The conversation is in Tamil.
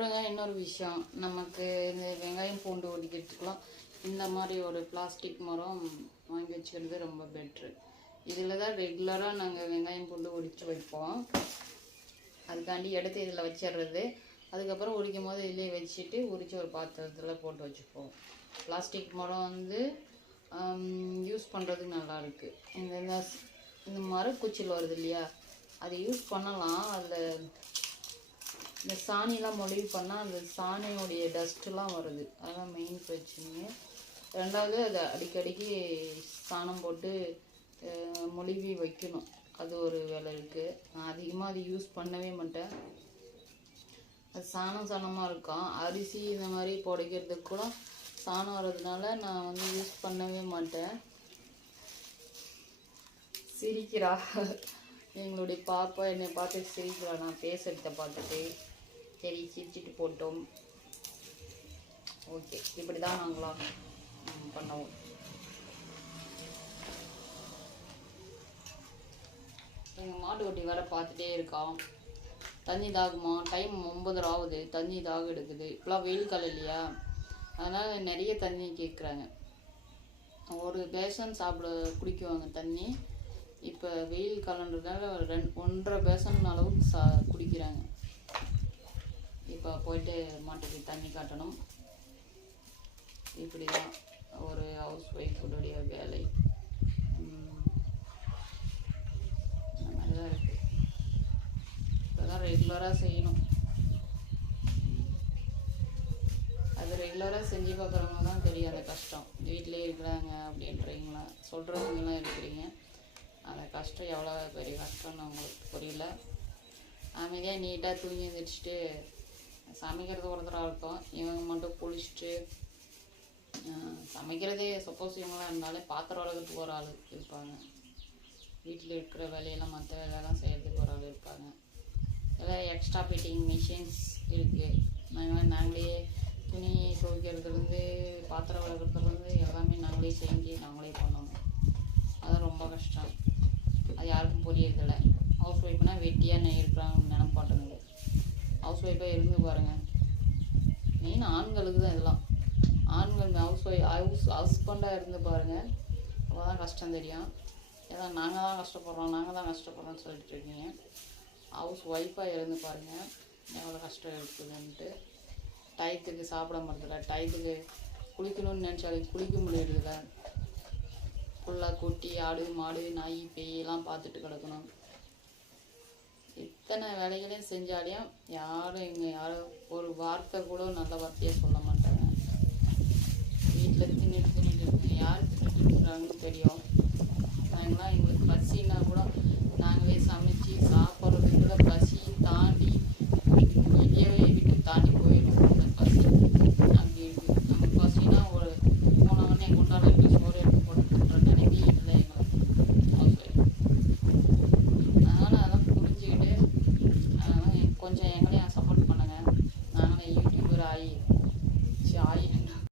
அப்புறங்க இன்னொரு விஷயம், நமக்கு இந்த வெங்காயம் பூண்டு ஒடிக்கிறதுக்கெலாம் இந்த மாதிரி ஒரு பிளாஸ்டிக் மரம் வாங்கி வச்சுக்கிறது ரொம்ப பெட்ரு. இதில் தான் ரெகுலராக நாங்கள் வெங்காயம் பூண்டு ஒடிச்சு வைப்போம். அதுக்காண்டி எடுத்து இதில் வச்சிடுறது. அதுக்கப்புறம் உரிக்கும் போது இதிலே வச்சுட்டு உரித்து ஒரு பாத்திரத்தில் போட்டு வச்சுப்போம். பிளாஸ்டிக் மரம் வந்து யூஸ் பண்ணுறதுக்கு நல்லாயிருக்கு. இந்த மரக்குச்சில் வருது இல்லையா, அதை யூஸ் பண்ணலாம். அதில் இந்த சாணிலாம் மொழிவு பண்ணால் அந்த சாணியோடைய டஸ்ட்டுலாம் வருது. அதெல்லாம் மெயின் பிரச்சனையே. ரெண்டாவது அதை அடிக்கடிக்கு சாணம் போட்டு மொழிவி வைக்கணும். அது ஒரு வேலை இருக்குது. நான் அதிகமாக அது யூஸ் பண்ணவே மாட்டேன். அது சாணமாக இருக்கும். அரிசி இந்த மாதிரி புடைக்கிறதுக்கு கூட சாணம் வர்றதுனால நான் வந்து யூஸ் பண்ணவே மாட்டேன். சிரிக்கிறா எங்களுடைய பாப்பா என்னை பார்த்துட்டு சிரிக்கிறா, நான் பேசுறத பார்த்துட்டு. சரி, சிரிச்சிட்டு போட்டோம். ஓகே, இப்படி தான் நாங்களாம் பண்ணுவோம். எங்கள் மாட்டு வட்டி வேற பார்த்துட்டே இருக்கான். தண்ணி தாகுமா, டைம் 9:30 ஆகுது, தண்ணி தாக எடுக்குது. இப்போலாம் வெயில் காலம் இல்லையா, அதனால் நிறைய தண்ணி கேட்குறாங்க. ஒரு பேசன் குடிக்குவாங்க தண்ணி. இப்போ வெயில் காலன்றதால 1.5 பேசன் அளவுக்கு குடிக்கிறாங்க. இப்போ போயிட்டு மாட்டுக்கு தண்ணி காட்டணும். இப்படி தான் ஒரு ஹவுஸ் ஒய்ஃபுடைய வேலை. அந்த மாதிரி தான் இருக்குது. இப்போதான் ரெகுலராக செய்யணும். அது ரெகுலராக செஞ்சு பார்க்குறவங்க தான் தெரியும் அந்த கஷ்டம். வீட்டிலே இருக்கிறாங்க அப்படின்றீங்களா சொல்கிறவங்கலாம் இருக்கிறீங்க. அந்த கஷ்டம் எவ்வளோ பெரிய கஷ்டம்னு அவங்களுக்கு புரியல. அமைதியாக நீட்டாக தூங்கி எழுந்திரிச்சிட்டு சமைக்கிறது ஒருத்தராக இருக்கும். இவங்க மட்டும் குளிச்சுட்டு சமைக்கிறதே சப்போஸ் இவங்களாம் இருந்தாலே பாத்திரம் வளர்க்குறதுக்கு ஒரு ஆள் இருப்பாங்க. வீட்டில் இருக்கிற வேலையெல்லாம் மற்ற வேலையெல்லாம் செய்கிறதுக்கு ஒரு ஆள் இருப்பாங்க. எல்லாம் எக்ஸ்ட்ரா ஃபிட்டிங் மிஷின்ஸ் இருக்குது. நாங்களே துணி துவைக்கிறதுலேருந்து பாத்திரம் வளர்க்குறதுலேருந்து எல்லாமே நாங்களே செஞ்சு நாங்களே பண்ணணும். அது ரொம்ப கஷ்டம். அது யாருக்கும் புரியறதில்லை. ஹவுஸ் ஒய்ஃப்னால் வெட்டியாக இருக்கிறாங்கன்னு நினைப்பாட்டுங்க. ஹவுஸ் ஒய்ஃபாக இருந்து பாருங்கள். மெயின் ஆண்களுக்கு தான் இதெல்லாம். ஆண்கள் ஹஸ்பண்டாக இருந்து பாருங்கள், அப்போ தான் கஷ்டம் தெரியும். ஏன்னா நாங்கள் தான் கஷ்டப்படுறோம்னு சொல்லிட்டு இருக்கீங்க. ஹவுஸ் ஒய்ஃபாக இருந்து பாருங்கள் எவ்வளோ கஷ்டம் இருக்குதுன்ட்டு. டயத்துக்கு சாப்பிட முடியல, டயத்துக்கு குளிக்கணும்னு நினச்சாலும் குளிக்க முடியறதில்ல. ஃபுல்லாக கொட்டி ஆடு மாடு நாய் பேயெல்லாம் பார்த்துட்டு கிடக்கணும். இத்தனை வேலைகளையும் செஞ்சாலையும் யாரும் ஒரு வார்த்தை கூட நல்ல வார்த்தையாக சொல்ல மாட்டாங்க. வீட்டில் தின்னுட்டு யார் தின்னுட்டு இருக்கிறாங்கன்னு தெரியும். நாங்களாம் எங்கள்